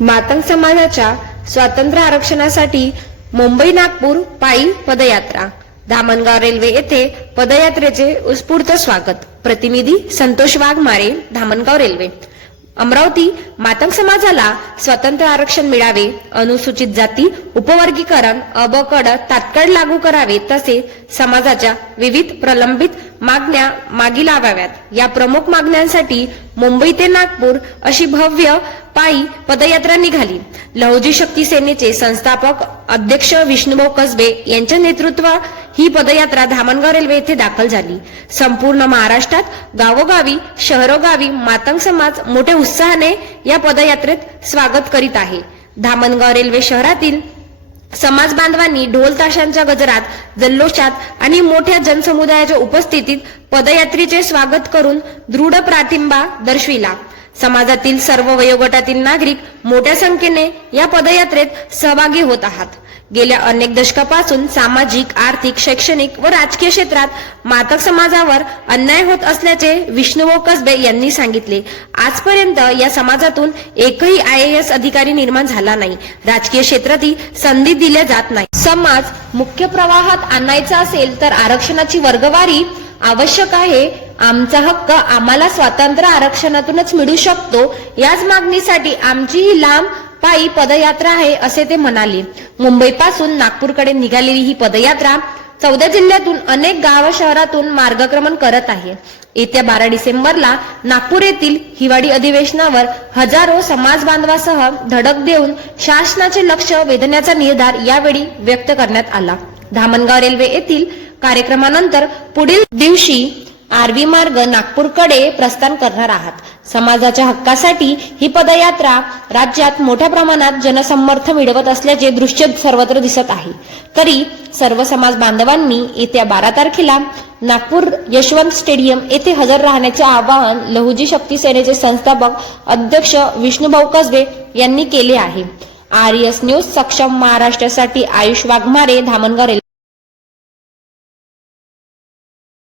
मातंग समाजाच्या स्वातंत्र्य आरक्षणासाठी मुंबई नागपूर पायी पदयात्रा। धामणगाव रेल्वे येथे पदयात्रेचे उत्स्फूर्त स्वागत। प्रतिनिधी संतोष वाघमारे, धामणगाव रेल्वे। अमरावती मातंग समाजाला स्वातंत्र्य आरक्षण मिळावे, अनुसूचित जाती उपवर्गीकरण अ ब क तात्काळ लागू करावे, तसेच समाजाच्या विविध प्रलंबित मागण्या मागी लावाव्यात। या प्रमुख मागण्यांसाठी मुंबई ते नागपूर अशी भव्य पायी पदयात्रा निघाली। लहुजी शक्ती सेनेचे संस्थापक अध्यक्ष विष्णुभाऊ कसबे यांच्या नेतृत्वात ही पदयात्रा धामणगाव रेल्वे येथे दाखल झाली। संपूर्ण महाराष्ट्रात गावोगावी शहरोगावी मातंग समाज मोठ्या उत्साहाने या पदयात्रेत स्वागत करीत आहे। धामणगाव रेल्वे शहरातील समाज बांधवांनी ढोल ताशांच्या गजरात, जल्लोषात आणि मोठ्या जनसमुदायाच्या उपस्थितीत पदयात्रेचे स्वागत करून दृढ पाठिंबा दर्शविला। समाजातील सर्व वयोगटातील नागरिक मोठ्या संख्येने या पदयात्रेत सहभागी होत आहेत। गेल्या अनेक दशकापासून सामाजिक, आर्थिक, शैक्षणिक व राजकीय क्षेत्रात मातंग समाजावर अन्याय होत असल्याचे विष्णुभाऊ कसबे यांनी सांगितले। आजपर्यंत या समाजातून एकही IAS अधिकारी निर्माण झाला नाही। राजकीय क्षेत्रातही संधी दिल्या जात नाही। समाज मुख्य प्रवाहात आणायचा असेल तर आरक्षणाची वर्गवारी आवश्यक आहे। आमचा हक्क आम्हाला स्वातंत्र्य आरक्षणातूनच मिळू शकतो। याच मागणीसाठी आमची ही लांब पायी पदयात्रा आहे, असे ते म्हणाले। मुंबईपासून नागपूरकडे निघालेली ही पदयात्रा 14 जिल्ह्यातून अनेक गाव शहरातून मार्गक्रमण करत आहे। येत्या 12 डिसेंबरला नागपूर येथील हिवाळी अधिवेशनावर हजारो समाज बांधवासह धडक देऊन शासनाचे लक्ष वेधण्याचा निर्धार यावेळी व्यक्त करण्यात आला। धामणगाव रेल्वे येथील कार्यक्रमानंतर पुढील दिवशी आरवी मार्ग नागपूरकडे प्रस्थान करणार आहात। समाजाच्या हक्कासाठी ही पदयात्रा राज्यात मोठ्या प्रमाणात जनसमर्थन मिळवत असल्याचे दृश्य सर्वत्र दिसत आहे। तरी सर्व समाज बांधवांनी येत्या 12 तारखेला नागपूर यशवंत स्टेडियम येथे हजर राहण्याचे आवाहन लहुजी शक्ती सेनेचे संस्थापक अध्यक्ष विष्णुभाऊ कसबे यांनी केले आहे। RES न्यूज सक्षम महाराष्ट्रासाठी आयुष वाघमारे, धामणगाव रेल्वे।